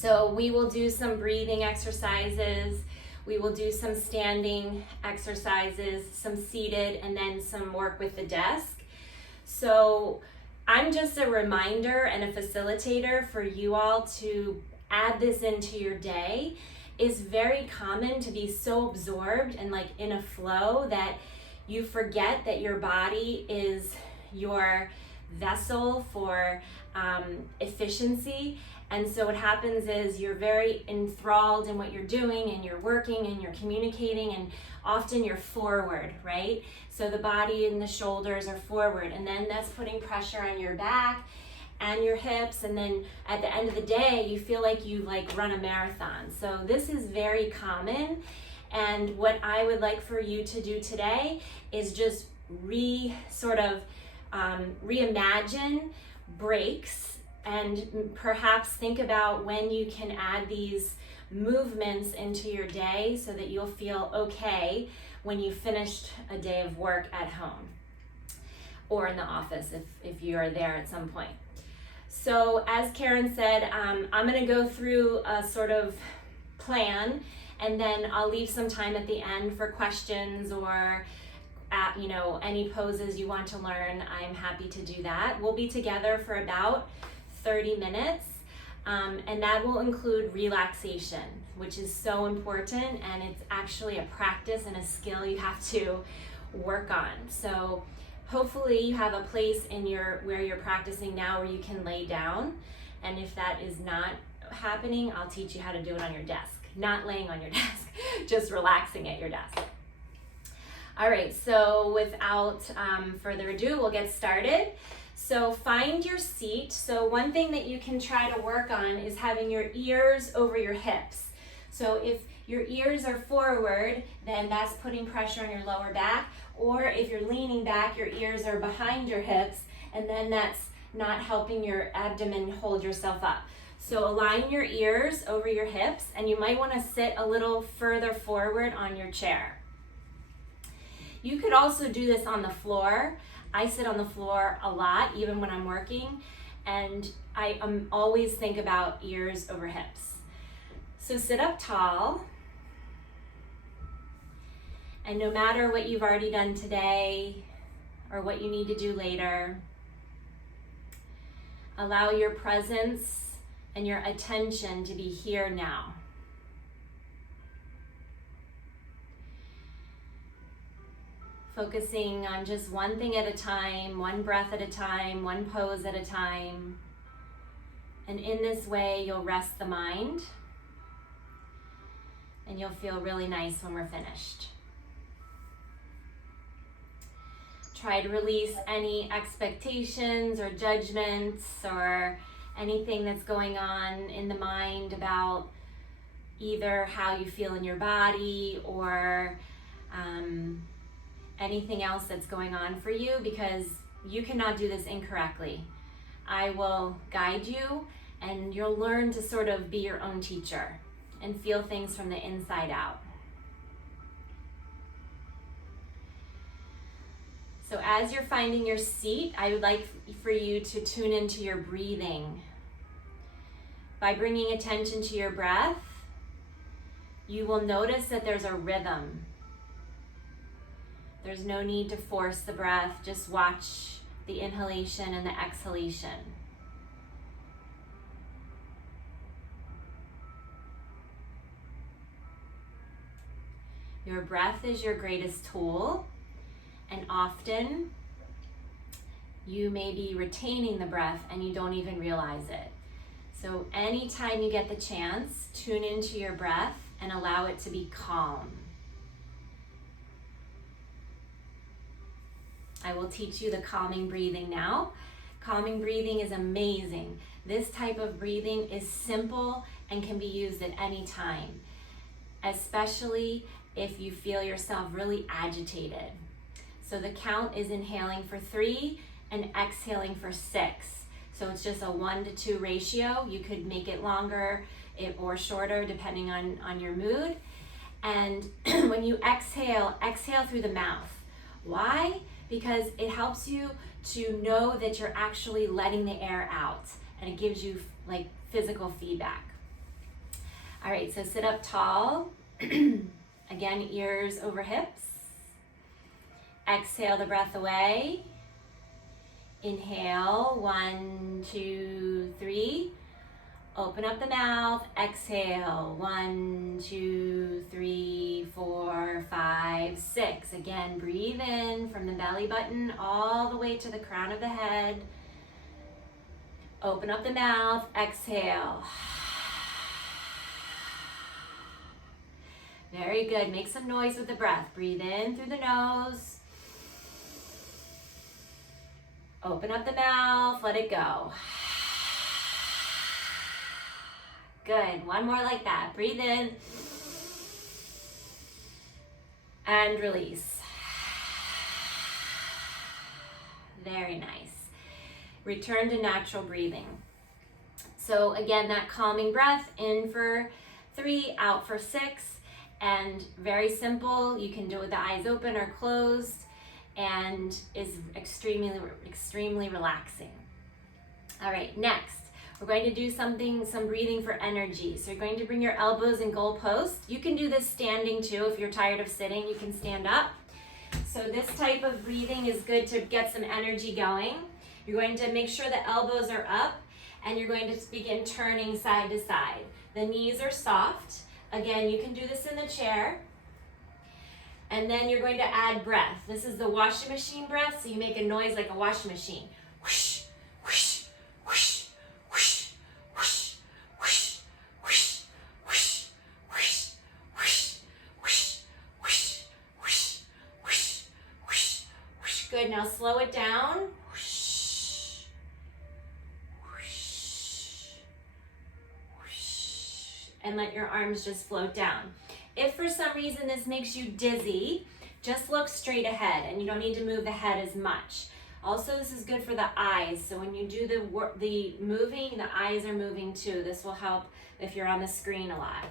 So we will do some breathing exercises, we will do some standing exercises, some seated, and then some work with the desk. So I'm just a reminder and a facilitator for you all to add this into your day. It's very common to be so absorbed and like in a flow that you forget that your body is your vessel for efficiency. And so what happens is you're very enthralled in what you're doing, and you're working and you're communicating, and often you're forward, right? So the body and the shoulders are forward, and then that's putting pressure on your back and your hips, and then at the end of the day you feel like you run a marathon. So this is very common, and what I would like for you to do today is just reimagine breaks, and perhaps think about when you can add these movements into your day so that you'll feel okay when you finished a day of work at home or in the office if you are there at some point. So as Karen said, I'm going to go through a sort of plan, and then I'll leave some time at the end for questions or any poses you want to learn. I'm happy to do that. We'll be together for about 30 minutes, and that will include relaxation, which is so important, and it's actually a practice and a skill you have to work on. So hopefully you have a place where you're practicing now where you can lay down, and if that is not happening, I'll teach you how to do it on your desk. Not laying on your desk, just relaxing at your desk. All right, so without further ado, we'll get started. So find your seat. So one thing that you can try to work on is having your ears over your hips. So if your ears are forward, then that's putting pressure on your lower back. Or if you're leaning back, your ears are behind your hips, and then that's not helping your abdomen hold yourself up. So align your ears over your hips, and you might want to sit a little further forward on your chair. You could also do this on the floor. I sit on the floor a lot, even when I'm working, and I always think about ears over hips. So sit up tall, and no matter what you've already done today or what you need to do later, allow your presence and your attention to be here now. Focusing on just one thing at a time, one breath at a time, one pose at a time. And in this way, you'll rest the mind, and you'll feel really nice when we're finished. Try to release any expectations or judgments or anything that's going on in the mind about either how you feel in your body or anything else that's going on for you, because you cannot do this incorrectly. I will guide you, and you'll learn to sort of be your own teacher and feel things from the inside out. So as you're finding your seat, I would like for you to tune into your breathing. By bringing attention to your breath, you will notice that there's a rhythm. There's no need to force the breath, just watch the inhalation and the exhalation. Your breath is your greatest tool, and often you may be retaining the breath and you don't even realize it. So anytime you get the chance, tune into your breath and allow it to be calm. I will teach you the calming breathing now. Calming breathing is amazing. This type of breathing is simple and can be used at any time, especially if you feel yourself really agitated. So the count is inhaling for 3 and exhaling for 6. So it's just a 1-to-2 ratio. You could make it longer or shorter depending on your mood. And when you exhale through the mouth. Why? Because it helps you to know that you're actually letting the air out, and it gives you like physical feedback. All right, so sit up tall. Again, ears over hips. Exhale the breath away. Inhale, 1, 2, 3. Open up the mouth, exhale, 1, 2, 3, 4, 5, 6. Again, breathe in from the belly button all the way to the crown of the head. Open up the mouth, exhale. Very good, make some noise with the breath. Breathe in through the nose. Open up the mouth, let it go. Good, one more like that. Breathe in and release. Very nice. Return to natural breathing. So again, that calming breath, in for 3, out for 6, and very simple. You can do it with the eyes open or closed, and is extremely relaxing. All right, next. We're going to do some breathing for energy. So you're going to bring your elbows in goalposts. You can do this standing too. If you're tired of sitting, you can stand up. So this type of breathing is good to get some energy going. You're going to make sure the elbows are up, and you're going to begin turning side to side. The knees are soft. Again, you can do this in the chair. And then you're going to add breath. This is the washing machine breath, so you make a noise like a washing machine. Whoosh, whoosh, whoosh. Good, now slow it down. Whoosh, whoosh, whoosh, and let your arms just float down. If for some reason this makes you dizzy, just look straight ahead, and you don't need to move the head as much. Also, this is good for the eyes, so when you do the moving, the eyes are moving too. This will help if you're on the screen a lot.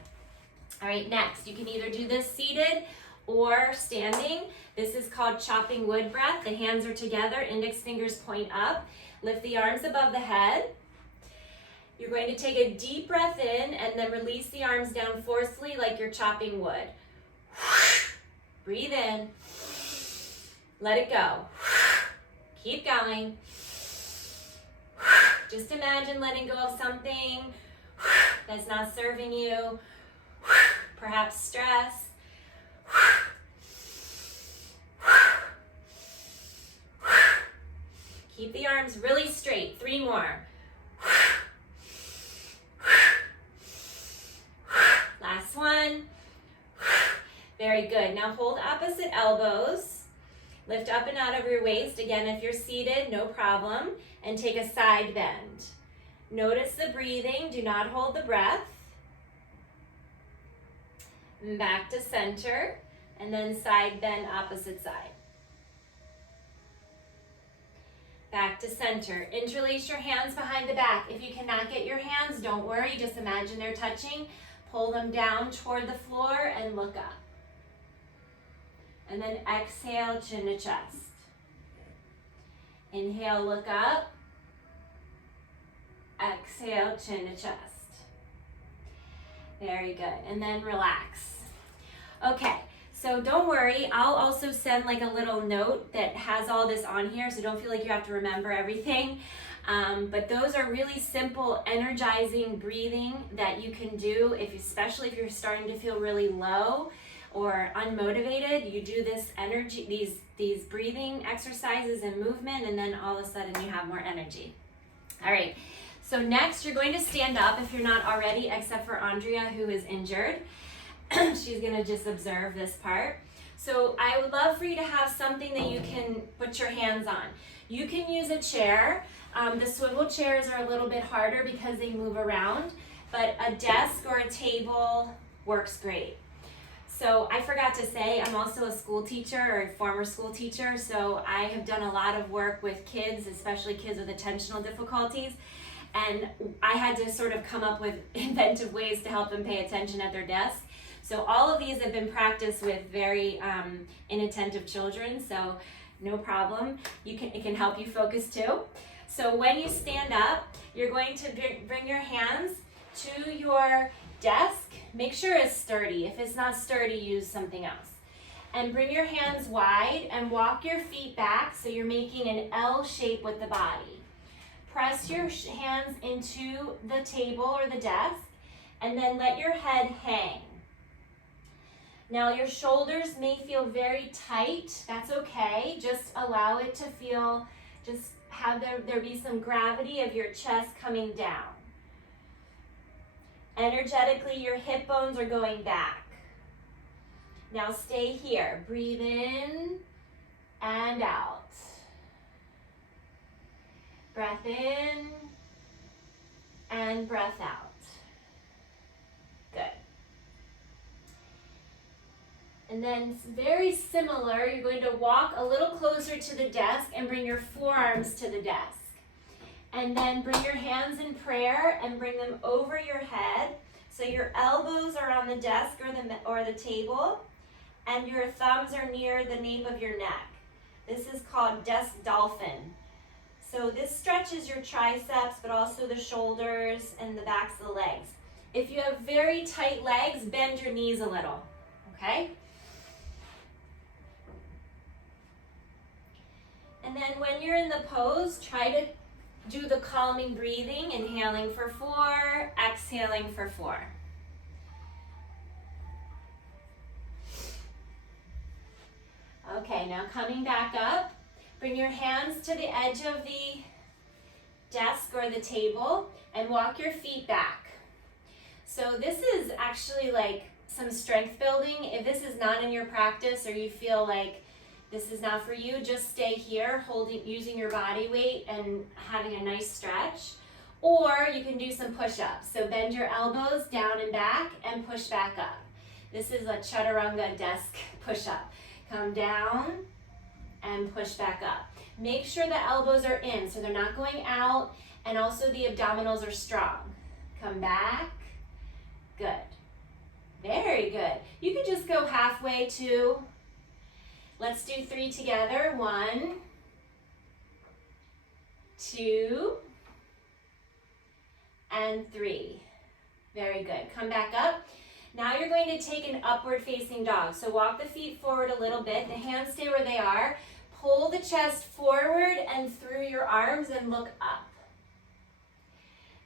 All right, next, you can either do this seated or standing. This is called chopping wood breath. The hands are together, index fingers point up. Lift the arms above the head. You're going to take a deep breath in and then release the arms down forcefully like you're chopping wood. Breathe in. Let it go. Keep going. Just imagine letting go of something that's not serving you, perhaps stress. Keep the arms really straight. 3 more. Last one. Very good. Now hold opposite elbows. Lift up and out of your waist. Again, if you're seated, no problem. And take a side bend. Notice the breathing. Do not hold the breath. Back to center. And then side bend, opposite side. Back to center. Interlace your hands behind the back. If you cannot get your hands, don't worry. Just imagine they're touching. Pull them down toward the floor and look up. And then exhale, chin to chest. Inhale, look up. Exhale, chin to chest. Very good. And then relax. Okay. So don't worry, I'll also send like a little note that has all this on here, so don't feel like you have to remember everything. But those are really simple, energizing breathing that you can do, especially if you're starting to feel really low or unmotivated. You do this energy, these breathing exercises and movement, and then all of a sudden you have more energy. All right, so next you're going to stand up if you're not already, except for Andrea, who is injured. She's gonna just observe this part. So I would love for you to have something that you can put your hands on. You can use a chair. The swivel chairs are a little bit harder because they move around, but a desk or a table works great. So I forgot to say, I'm also a school teacher or a former school teacher, so I have done a lot of work with kids, especially kids with attentional difficulties, and I had to sort of come up with inventive ways to help them pay attention at their desk. So all of these have been practiced with very inattentive children, so no problem. It can help you focus too. So when you stand up, you're going to bring your hands to your desk Make sure it's sturdy. If it's not sturdy, use something else. And bring your hands wide and walk your feet back so you're making an L shape with the body. Press your hands into the table or the desk, and then let your head hang. Now your shoulders may feel very tight. That's okay. Just allow it to feel, just have there be some gravity of your chest coming down. Energetically, your hip bones are going back. Now stay here. Breathe in and out. Breath in and breath out. Good. And then very similar, you're going to walk a little closer to the desk and bring your forearms to the desk. And then bring your hands in prayer and bring them over your head. So your elbows are on the desk or the table, and your thumbs are near the nape of your neck. This is called desk dolphin. So this stretches your triceps, but also the shoulders and the backs of the legs. If you have very tight legs, bend your knees a little, okay? And then when you're in the pose, try to do the calming breathing, inhaling for 4, exhaling for 4. Okay, now coming back up, bring your hands to the edge of the desk or the table and walk your feet back. So this is actually like some strength building. If this is not in your practice or you feel like this is not for you, just stay here, using your body weight and having a nice stretch. Or you can do some push-ups. So bend your elbows down and back and push back up. This is a chaturanga desk push-up. Come down and push back up. Make sure the elbows are in so they're not going out, and also the abdominals are strong. Come back. Good. Very good. You can just go halfway to, let's do 3 together. 1, 2, and 3. Very good. Come back up. Now you're going to take an upward facing dog. So walk the feet forward a little bit. The hands stay where they are. Pull the chest forward and through your arms and look up.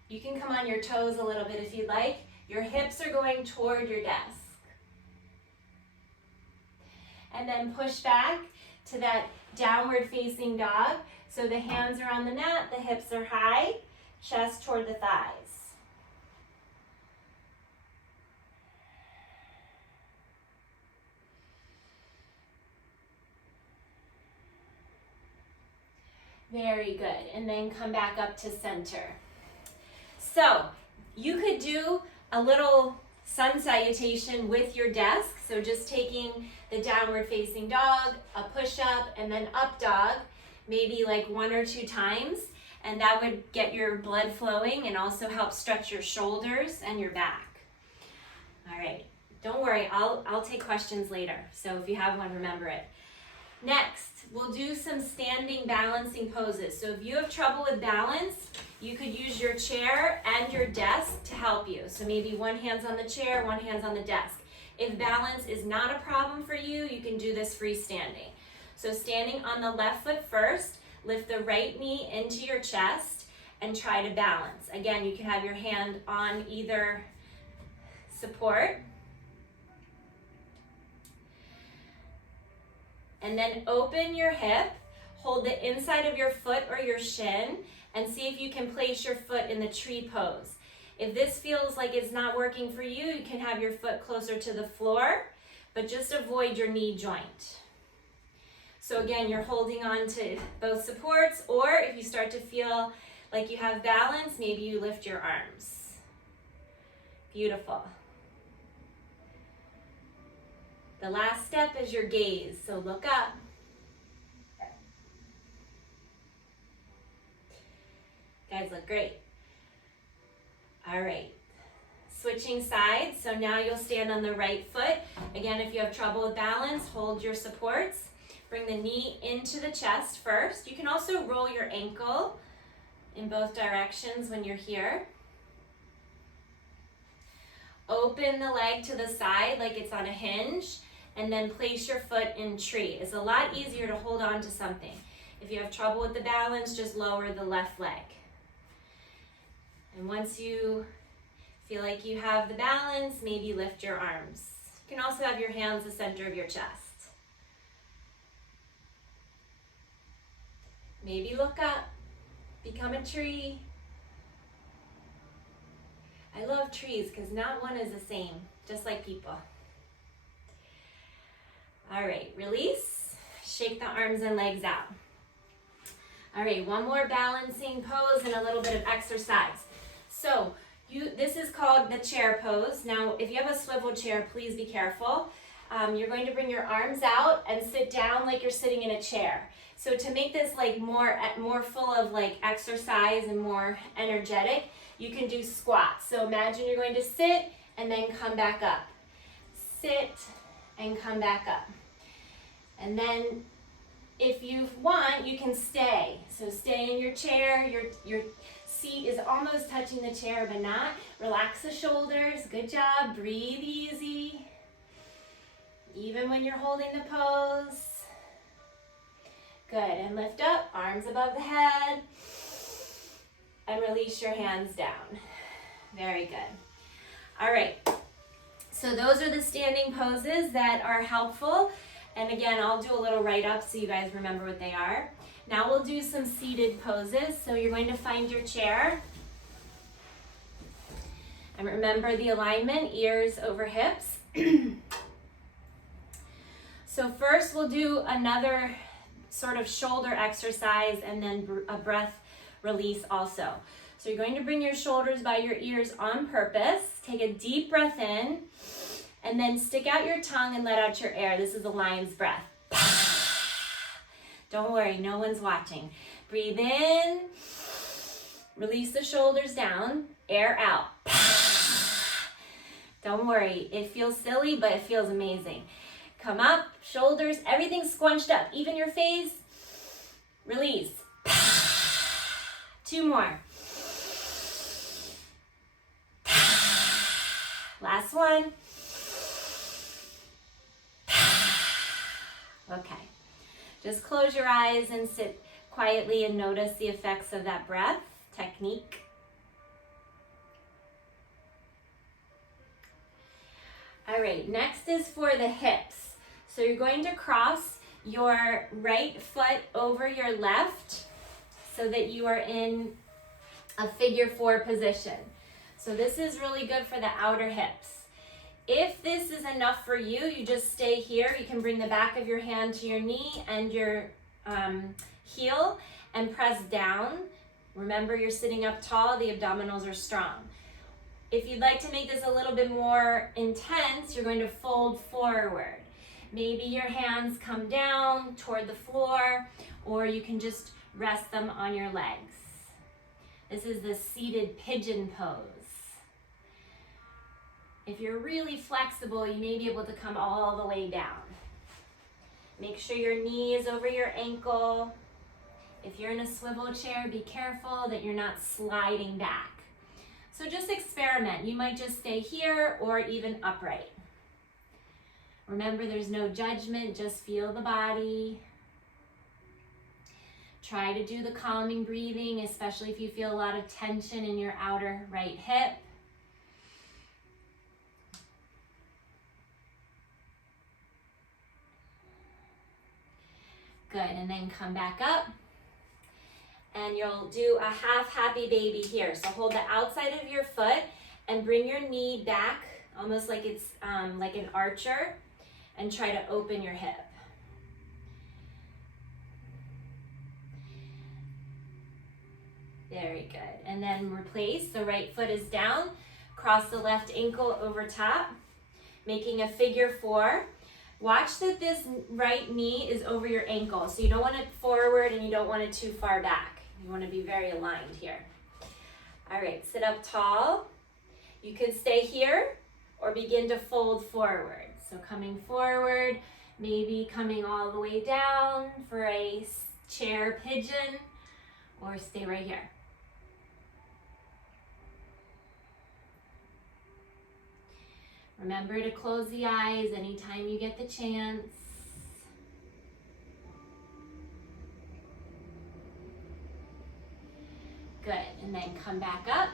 You can come on your toes a little bit if you'd like. Your hips are going toward your desk. And then push back to that downward facing dog. So the hands are on the mat, the hips are high, chest toward the thighs. Very good. And then come back up to center. So you could do a little sun salutation with your desk. So just taking the downward facing dog, a push-up, and then up dog, maybe like 1 or 2 times. And that would get your blood flowing and also help stretch your shoulders and your back. All right, don't worry, I'll take questions later. So if you have one, remember it. Next, we'll do some standing balancing poses. So if you have trouble with balance, you could use your chair and your desk to help you. So maybe one hand's on the chair, one hand's on the desk. If balance is not a problem for you, you can do this freestanding. So standing on the left foot first, lift the right knee into your chest and try to balance. Again, you can have your hand on either support. And then open your hip, hold the inside of your foot or your shin, and see if you can place your foot in the tree pose. If this feels like it's not working for you, you can have your foot closer to the floor, but just avoid your knee joint. So again, you're holding on to both supports, or if you start to feel like you have balance, maybe you lift your arms. Beautiful. The last step is your gaze, so look up. Guys look great. All right, switching sides. So now you'll stand on the right foot. Again, if you have trouble with balance, hold your supports. Bring the knee into the chest first. You can also roll your ankle in both directions when you're here. Open the leg to the side like it's on a hinge, and then place your foot in tree. It's a lot easier to hold on to something. If you have trouble with the balance, just lower the left leg. And once you feel like you have the balance, maybe lift your arms. You can also have your hands the center of your chest. Maybe look up, become a tree. I love trees because not one is the same, just like people. All right, release. Shake the arms and legs out. All right, one more balancing pose and a little bit of exercise. So this is called the chair pose. Now, if you have a swivel chair, please be careful. You're going to bring your arms out and sit down like you're sitting in a chair. So to make this like more full of like exercise and more energetic, you can do squats. So imagine you're going to sit and then come back up. Sit and come back up. And then if you want, you can stay. So stay in your chair. Your seat is almost touching the chair, but not. Relax the shoulders. Good job. Breathe easy. Even when you're holding the pose. Good. And lift up, arms above the head. And release your hands down. Very good. All right. So those are the standing poses that are helpful. And again, I'll do a little write-up so you guys remember what they are. Now we'll do some seated poses. So you're going to find your chair. And remember the alignment, ears over hips. So first we'll do another sort of shoulder exercise and then a breath release also. So you're going to bring your shoulders by your ears on purpose. Take a deep breath in and then stick out your tongue and let out your air. This is the lion's breath. Don't worry, no one's watching. Breathe in, release the shoulders down, air out. Don't worry, it feels silly, but it feels amazing. Come up, shoulders, everything scrunched up, even your face. Release. 2 more. Last one. Okay. Just close your eyes and sit quietly and notice the effects of that breath technique. All right, next is for the hips. So you're going to cross your right foot over your left so that you are in a figure 4 position. So this is really good for the outer hips. If this is enough for you, you just stay here. You can bring the back of your hand to your knee and your heel and press down. Remember, you're sitting up tall, the abdominals are strong. If you'd like to make this a little bit more intense, you're going to fold forward. Maybe your hands come down toward the floor, or you can just rest them on your legs. This is the seated pigeon pose. If you're really flexible, you may be able to come all the way down. Make sure your knee is over your ankle. If you're in a swivel chair, be careful that you're not sliding back. So just experiment. You might just stay here or even upright. Remember, there's no judgment, just feel the body. Try to do the calming breathing, especially if you feel a lot of tension in your outer right hip. Good, and then come back up. And you'll do a half happy baby here. So hold the outside of your foot and bring your knee back, almost like it's like an archer, and try to open your hip. Very good. And then replace, the right foot is down, cross the left ankle over top, making a figure 4. Watch that this right knee is over your ankle. So you don't want it forward and you don't want it too far back. You want to be very aligned here. All right, sit up tall. You can stay here or begin to fold forward. So coming forward, maybe coming all the way down for a chair pigeon, or stay right here. Remember to close the eyes anytime you get the chance. Good, and then come back up.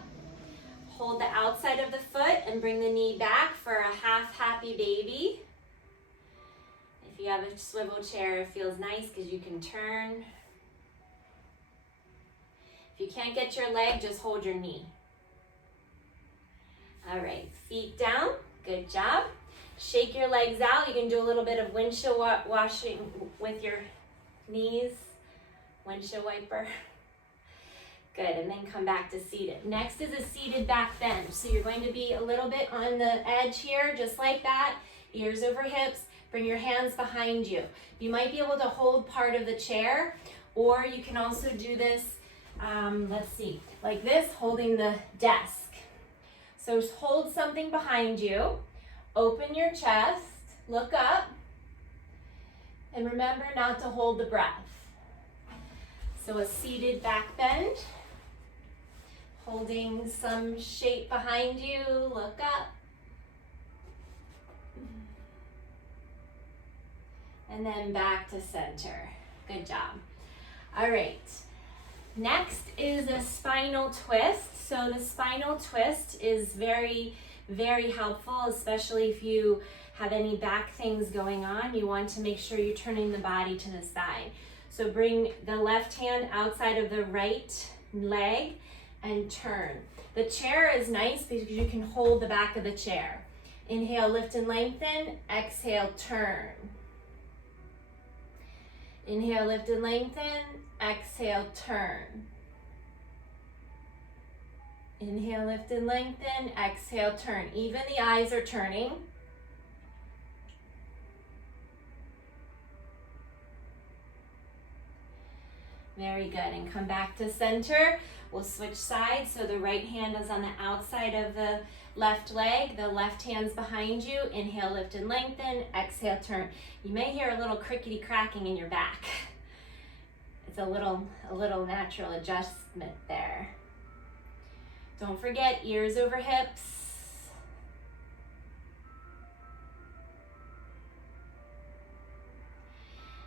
Hold the outside of the foot and bring the knee back for a half happy baby. If you have a swivel chair, it feels nice because you can turn. If you can't get your leg, just hold your knee. All right, feet down, good job. Shake your legs out. You can do a little bit of windshield washing with your knees, windshield wiper. Good, and then come back to seated. Next is a seated back bend. So you're going to be a little bit on the edge here, just like that, ears over hips. Bring your hands behind you. You might be able to hold part of the chair, or you can also do this, let's see, like this, holding the desk. So hold something behind you, open your chest, look up, and remember not to hold the breath. So a seated back bend, holding some shape behind you, look up. And then back to center. Good job. All right. Next is a spinal twist. So the spinal twist is very, very helpful, especially if you have any back things going on. You want to make sure you're turning the body to the side. So bring the left hand outside of the right leg and turn. The chair is nice because you can hold the back of the chair. Inhale, lift and lengthen. Exhale, turn. Inhale, lift and lengthen. Exhale, turn. Inhale, lift and lengthen. Exhale, turn. Even the eyes are turning. Very good. And come back to center. We'll switch sides. So the right hand is on the outside of the left leg. The left hand's behind you. Inhale, lift and lengthen. Exhale, turn. You may hear a little crickety cracking in your back. It's a little natural adjustment there. Don't forget, ears over hips.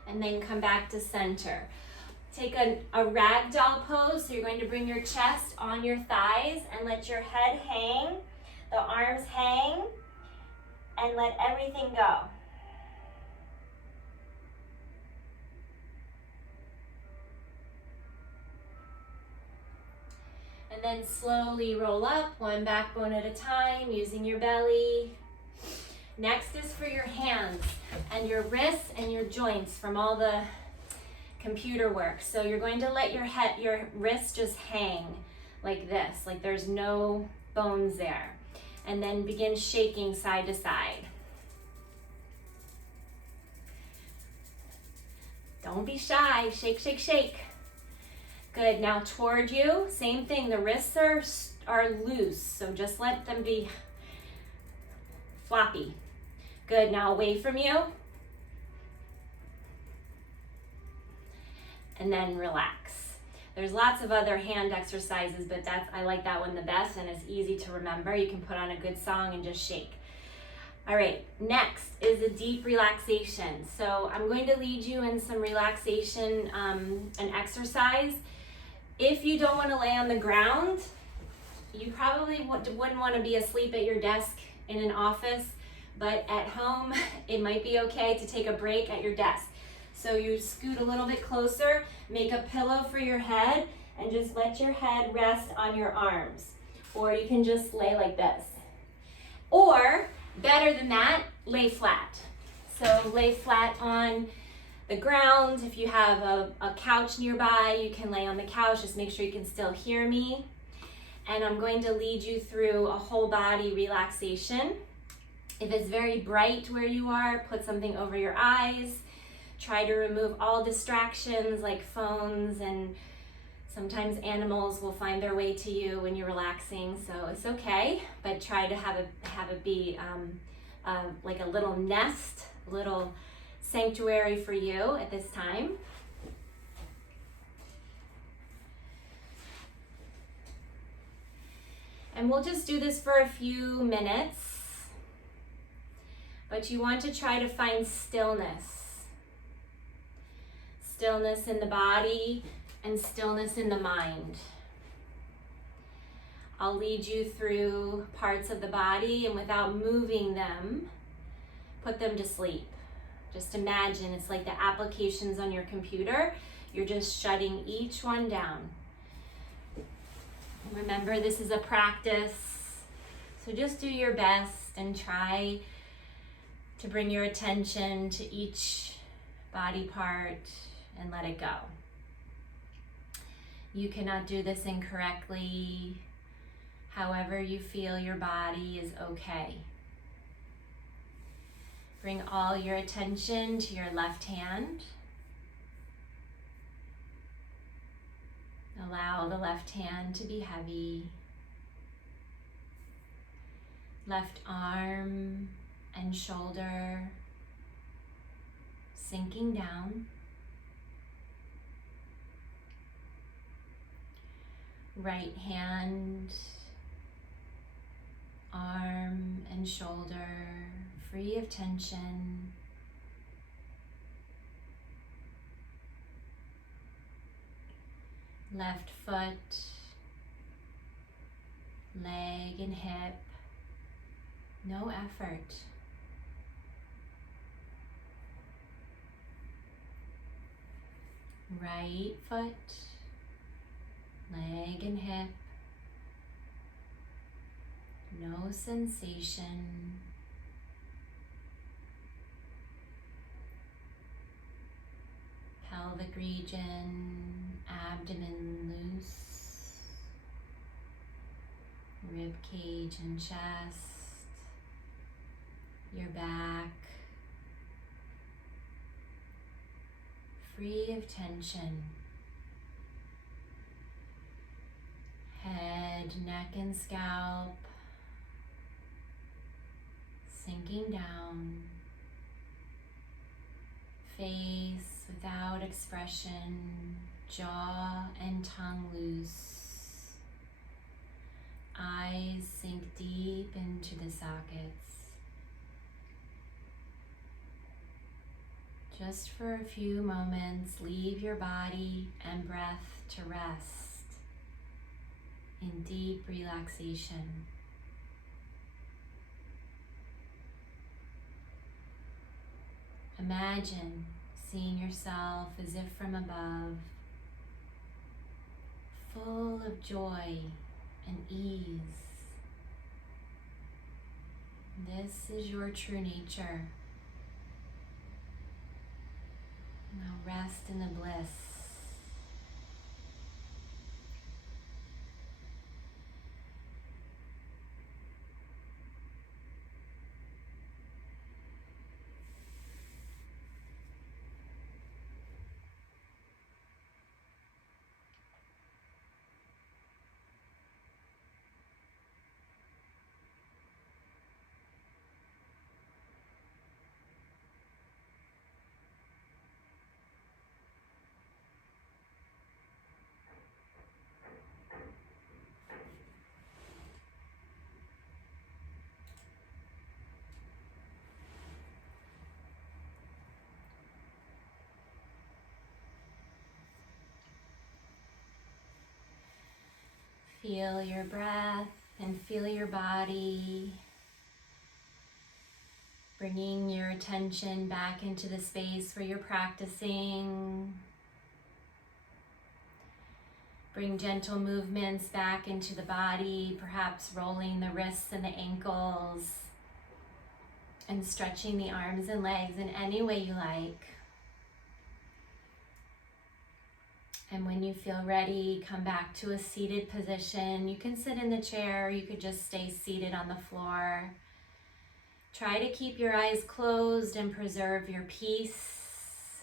And then come back to center. Take a ragdoll pose. So you're going to bring your chest on your thighs and let your head hang, the arms hang, and let everything go. And then slowly roll up, one backbone at a time, using your belly. Next is for your hands and your wrists and your joints from all the computer work. So you're going to let your wrists just hang like this, like there's no bones there. And then begin shaking side to side. Don't be shy, shake, shake, shake. Good, now toward you, same thing, the wrists are loose, so just let them be floppy. Good, now away from you. And then relax. There's lots of other hand exercises, but I like that one the best, and it's easy to remember. You can put on a good song and just shake. All right, next is a deep relaxation. So I'm going to lead you in some relaxation and exercise. If you don't want to lay on the ground, you probably wouldn't want to be asleep at your desk in an office, but at home, it might be okay to take a break at your desk. So you scoot a little bit closer, make a pillow for your head, and just let your head rest on your arms. Or you can just lay like this. Or, better than that, lay flat. So lay flat on the ground. If you have a couch nearby, you can lay on the couch. Just make sure you can still hear me. And I'm going to lead you through a whole body relaxation. If it's very bright where you are, put something over your eyes. Try to remove all distractions like phones, and sometimes animals will find their way to you when you're relaxing, so it's okay. But try to have it be like a little nest, a little sanctuary for you at this time. And we'll just do this for a few minutes. but you want to try to find stillness. Stillness in the body and stillness in the mind. I'll lead you through parts of the body, and without moving them, put them to sleep. Just imagine it's like the applications on your computer. You're just shutting each one down. Remember, this is a practice, so just do your best and try to bring your attention to each body part and let it go. You cannot do this incorrectly. However you feel your body is okay. Bring all your attention to your left hand. Allow the left hand to be heavy. Left arm and shoulder sinking down. Right hand, arm and shoulder free of tension. Left foot, leg and hip, no effort. Right foot, leg and hip, no sensation. Pelvic region, abdomen loose, rib cage and chest, your back free of tension. Head, neck and scalp sinking down. Face without expression, jaw and tongue loose. Eyes sink deep into the sockets. Just for a few moments, leave your body and breath to rest in deep relaxation. Imagine seeing yourself as if from above, full of joy and ease. This is your true nature. Now rest in the bliss. Feel your breath and feel your body, bringing your attention back into the space where you're practicing. Bring gentle movements back into the body, perhaps rolling the wrists and the ankles and stretching the arms and legs in any way you like. And when you feel ready, come back to a seated position. You can sit in the chair, or you could just stay seated on the floor. Try to keep your eyes closed and preserve your peace.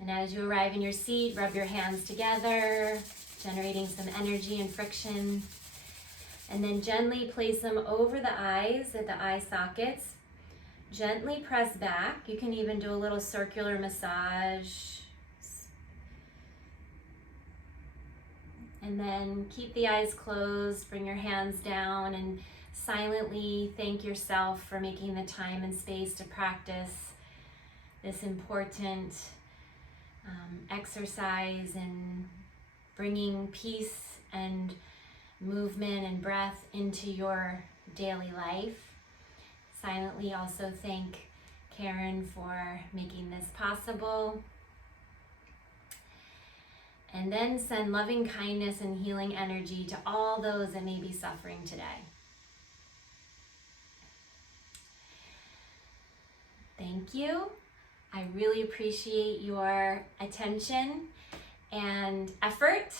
And as you arrive in your seat, rub your hands together, generating some energy and friction. And then gently place them over the eyes at the eye sockets. Gently press back. You can even do a little circular massage. And then keep the eyes closed, bring your hands down, and silently thank yourself for making the time and space to practice this important exercise and bringing peace and movement and breath into your daily life. Silently also thank Karen for making this possible. And then send loving kindness and healing energy to all those that may be suffering today. Thank you. I really appreciate your attention and effort